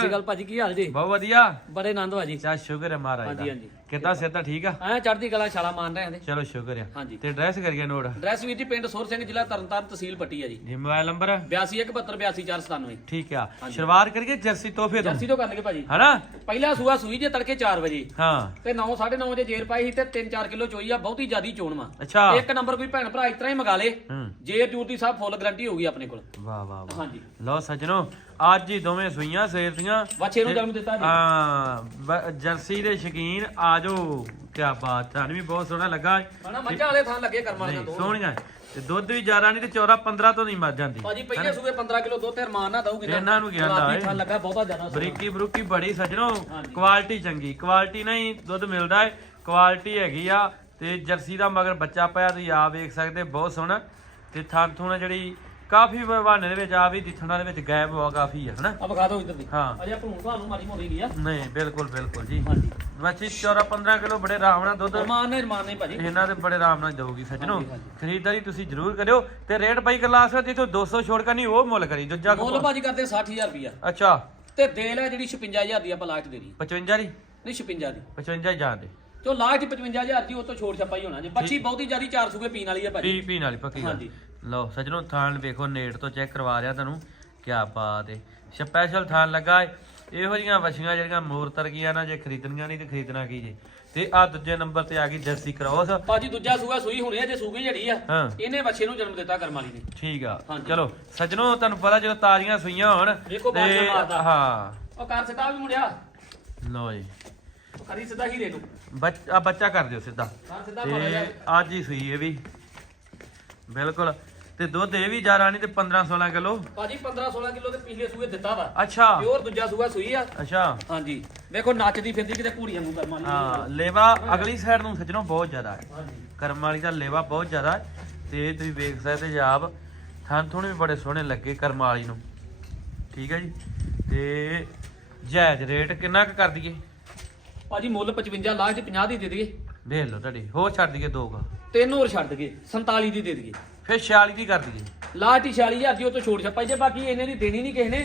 ਸਤਿ ਗੱਲ ਭਾਜੀ ਕੀ ਹਾਲ ਜੀ? ਬਹੁਤ ਵਧੀਆ। ਬੜੇ ਆਨੰਦ ਵਾ ਜੀ ਚਾ ਸ਼ੁਕਰ ਹੈ ਮਹਾਰਾਜ ਹਾਂਜੀ, ਦਾ। ਹਾਂਜੀ। ਕਿੱਦਾਂ ਸਿਹਤਾਂ ਠੀਕ ਆ? ਐ ਚੜ੍ਹਦੀ ਕਲਾ ਛਾਲਾ ਮਾਰ ਰਹੇ ਆਂ ਦੇ। ਚਲੋ ਸ਼ੁਕਰ ਆ। ਹਾਂਜੀ। ਤੇ ਐਡਰੈਸ ਕਰੀਏ ਨੋਟ? ਡਰੈਸ ਵੀਰ ਜੀ ਪਿੰਡ ਸੋਰ ਸਿੰਘ ਜ਼ਿਲ੍ਹਾ ਤਰਨਤਾਰਨ ਤਹਿਸੀਲ ਪੱਟੀ ਆ ਜੀ। ਜੀ ਮੋਬਾਈਲ ਨੰਬਰ? 8217282497 ਠੀਕ ਆ। ਸ਼ੁਰੂਆਤ ਕਰੀਏ ਜਰਸੀ ਤੋਹਫੇ ਤੋਂ? ਜਰਸੀ ਤੋਂ ਕਰਨਗੇ ਭਾਜੀ। ਹਨਾ? ਪਹਿਲਾ ਸੂਆ ਸੂਈ ਜੇ ਤੜਕੇ 4 ਵਜੇ। ਹਾਂ। ਤੇ 9 9:30 ਵਜੇ ਜੇਰ ਪਾਈ ਸੀ ਤੇ 3-4 ਕਿਲੋ ਚੋਈ ਆ ਬਹੁਤੀ ਜ਼ਿਆਦੀ ਚੋਣ ਵਾ। ਅੱਛਾ। ਇੱਕ ਨੰਬਰ ਕੋਈ ਭੈਣ ਭਰਾ ਇਸ ਤਰ੍ਹਾਂ ਹੀ ਮੰਗਾ ਲੇ। ਹੂੰ। ਜੇਰ ਜੂਰ ਦੀ ਸਭ ਫੁੱਲ ਗਾਰੰਟੀ ਹੋਊਗੀ ਆਪਣੇ ਕੋਲ। ਵਾਹ ਵਾਹ ਵਾਹ। ਹਾਂਜੀ। ਲਓ ਸੱਜਣੋ ਅੱਜ ਹੀ ਦੋਵੇਂ ਸੂਈਆਂ ਸੇਰ ਦੀਆਂ। ਬੱਚੇ ਨੂੰ ਜਨਮ ਦਿੱਤਾ ਜੀ। ਹਾਂ ਬ- ਜਰਸੀ ਦੇ ਸ਼ਕੀਨ ਆਜੋ ਕੀ ਬਾਤ ਤੁਹਾਨੂੰ ਵੀ ਬਹੁਤ ਸੋਹਣਾ ਲੱਗਾ। ਹਣਾ ਮੱਝਾਂ ਵਾਲੇ ਥਾਂ ਲੱਗੇ ਕਰਮਾਂ ਨਹੀਂ ਦੋ। ਸੋਹਣੀਆਂ। ਤੇ ਦੁੱਧ ਵੀ ਜ਼ਿਆਦਾ ਨਹੀਂ ਤੇ ਚੌਰਾ 15 ਤੋਂ ਨਹੀਂ ਮਰ ਜਾਂਦੀ। ਭਾਜੀ ਪਹਿਲੇ ਸੂਏ 15 ਕਿਲੋ ਦੁੱਧ ਤੇ ਰਮਾਨ ਨਾ ਦਊਗੀ ਇਹਨਾਂ ਨੂੰ ਕੀ ਏ? ਥਾਂ ਲੱਗਾ ਬਹੁਤਾ ਜ਼ਿਆਦਾ ਸੋਹਣਾ। ਬਰੀਕੀ ਬਰੂਕੀ ਬੜੀ ਸੱਜਣੋ। ਹਾਂਜੀ। ਕੁਆਲਿਟੀ ਚੰਗੀ। ਕੁਆਲਿਟੀ ਨਹੀਂ ਦੁੱਧ ਮਿਲਦਾ ਹੈ ਕੁਆਲਿਟੀ ਹੈਗੀ ਆ। ਤੇ ਜਰਸੀ ਦਾ ਮਗਰ ਬੱਚਾ ਪਿਆ ਤੁਸੀਂ ਆ ਵੇਖ ਸਕਦੇ ਬਹੁਤ ਸੋਹਣਾ। ਤੇ ਥਾਂ ਥੂਣ ਜਿਹੜੀ ਕਾਫੀ ਬਹਾਨੇ ਦੇ ਵਿੱਚ ਆ ਵੀ ਦਿਖਣਾ ਦੇ ਵਿੱਚ ਗਾਇਬ ਹੋਆ ਕਾਫੀ ਆ ਹਨਾ? ਆ ਵਿਖਾ ਦਿਓ ਇੱਧਰ ਦੀ। ਹਾਂ। ਅਜੇ ਭੂਣ ਤੁਹਾਨੂੰ ਮਾਰੀ ਮੋਰੀ ਗਈ ਆ। ਨਹੀਂ ਬਿਲਕੁਲ ਬਿਲਕੁਲ ਜੀ। ਹਾਂਜੀ। ਬੱਚੀ 14 15 ਕਿਲੋ ਬੜੇ ਆਰਾਮ ਨਾਲ ਦੁੱਧ ਰਮਾਨ ਨੇ ਰਮਾਨ ਨੇ ਭਾਜੀ। ਇਹਨਾਂ ਦੇ ਬੜੇ ਆਰਾਮ ਨਾਲ ਦਊਗੀ ਸੱਜਣੋ। ਖਰੀਦਦਾਰੀ ਤੁਸੀਂ ਜ਼ਰੂਰ ਕਰਿਓ ਤੇ ਰੇਟ ਬਾਈ ਗੱਲਾਂ ਅਸਰ ਜਿੱਥੋਂ 200 ਛੋੜ ਕਰਨੀ ਉਹ ਮੁੱਲ ਕਰੀ ਦੂਜਾ ਮੁੱਲ ਭਾਜੀ ਕਰਦੇ 60000 ਰੁਪਿਆ ਅੱਛਾ। ਤੇ ਦੇ ਲੈ ਜਿਹੜੀ 56000 ਦੀ ਆਪਾਂ ਲਾਸਟ ਦੇ ਰਹੀ 55 ਦੀ? ਨਹੀਂ 56 ਦੀ। 55 ਜਾਣ ਦੇ। ਜੋ ਲਾਸਟ 55000 ਦੀ ਉਹ ਤੋਂ ਛੋੜ ਛਪਾਈ ਹੋਣਾ। ਜੇ ਬੱਚੀ ਬਹੁਤੀ ਜ਼ਿਆਦੀ 400 ਰੁਪਏ ਪੀਣ ਵਾਲੀ ਆ ਭਾਜੀ। ਪੀਣ ਵਾਲੀ ਪੱਕੀ ਗੱਲ। ਹਾਂਜੀ। ਲਓ ਸੱਜਣੋ ਥਾਣ ਵੇਖੋ ਨੇੜ ਤੋਂ ਚੈੱਕ ਕਰਵਾ ਰਿਹਾ ਤੁਹਾਨੂੰ। ਕੀ ਬਾਤ ਹੈ ਸਪੈਸ਼ਲ ਥਾਣ ਲੱਗਾ ਏ। ਇਹੋ ਜੀਆਂ ਵਛੀਆਂ ਜਿਹੜੀਆਂ ਮੋਰ ਤਰਗੀਆਂ ਨਾ ਜੇ ਖਰੀਦਣੀਆਂ ਨਹੀਂ ਤੇ ਖਰੀਦਣਾ ਕੀ ਜੇ? ਤੇ ਆ ਦੂਜੇ ਨੰਬਰ ਤੇ ਆ ਗਈ ਜਰਸੀ ਕ੍ਰੋਸ। ਭਾਜੀ ਦੂਜਾ ਸੂਆ ਸੂਈ ਹੋਣੀ ਜੇ ਸੂਗੀ ਜਿਹੜੀ ਆ ਹਾਂ। ਇਹਨੇ ਬੱਚੇ ਨੂੰ ਜਨਮ ਦਿੱਤਾ ਕਰਮ ਵਾਲੀ ਨੇ। ਠੀਕ ਆ। ਹਾਂਜੀ। ਚਲੋ ਸੱਜਣੋ ਤੁਹਾਨੂੰ ਪਤਾ ਜਦੋਂ ਤਾਜ਼ੀਆਂ ਸੂਈਆਂ ਹੋਣ ਵੇਖੋ ਤੇ ਮਾਰਦਾ। ਹਾਂ। ਉਹ ਕਰ ਸਿੱਧਾ ਵੀ ਮੁੰਡਿਆ। ਲਓ ਜੀ। ਉਹ ਕਰੀ ਸਿੱਧਾ ਹੀਰੇ ਨੂੰ। ਬੱਚਾ ਬੱਚਾ ਕਰ ਦਿਓ ਸਿੱਧਾ। ਕਰ ਤੇ ਅੱਜ ਹੀ ਸੂਈ ਇਹ ਵੀ। ਬਿਲਕੁਲ। ਤੇ ਦੁੱਧ ਇਹ ਵੀ ਜ਼ਿਆਦਾ ਨਹੀਂ ਤੇ 15 16 ਕਿਲੋ। ਭਾਜੀ 15 16 ਕਿਲੋ ਤੇ ਪਿਛਲੇ ਸੂਏ ਦਿੱਤਾ ਵਾ। ਅੱਛਾ। ਪਿਓਰ ਦੂਜਾ ਸੂਆ ਸੂਈ ਆ। ਅੱਛਾ। ਹਾਂਜੀ। ਵੇਖੋ ਨੱਚਦੀ ਫਿਰਦੀ ਕਿਤੇ ਘੂੜੀ ਵਾਂਗੂ ਕਰਮ ਹਾਂ ਲੇਵਾ ਅਗਲੀ ਸਾਈਡ ਨੂੰ ਸੱਜਣੋ ਬਹੁਤ ਜ਼ਿਆਦਾ ਹੈ। ਕਰਮ ਵਾਲੀ ਦਾ ਲੇਵਾ ਬਹੁਤ ਜ਼ਿਆਦਾ ਤੇ ਤੁਸੀਂ ਵੇਖ ਸਕਦੇ ਜੀ ਆਪ ਥਣ ਥੁਣ ਵੀ ਬੜੇ ਸੋਹਣੇ ਲੱਗੇ ਕਰਮ ਵਾਲੀ ਨੂੰ। ਠੀਕ ਹੈ ਜੀ? ਤੇ ਜਾਇਜ਼ ਰੇਟ ਕਿੰਨਾ ਕੁ ਕਰ ਦਈਏ? ਭਾਜੀ ਮੁੱਲ 55 ਲਾਸਟ 50 ਦੀ ਦੇ ਦਈਏ। ਦੇਖ ਲਓ ਤੁਹਾਡੀ ਹੋਰ ਛੱਡ ਦਈਏ ਦੋਗਾ ਤਿੰਨ ਹੋਰ ਛੱਡ ਦਈਏ 47 ਦੀ ਦੇ ਦਈਏ। ਫਿਰ 46 ਦੀ ਕਰ ਦਈਏ। ਲਾਸਟ ਹੀ 46000 ਦੀ ਉਹ ਤੋਂ ਛੋੜ ਛਪਾਈ ਜੇ ਬਾਕੀ ਇਹਨੇ ਦੀ ਦੇਣੀ ਨਹੀਂ ਕਿਸੇ ਨੇ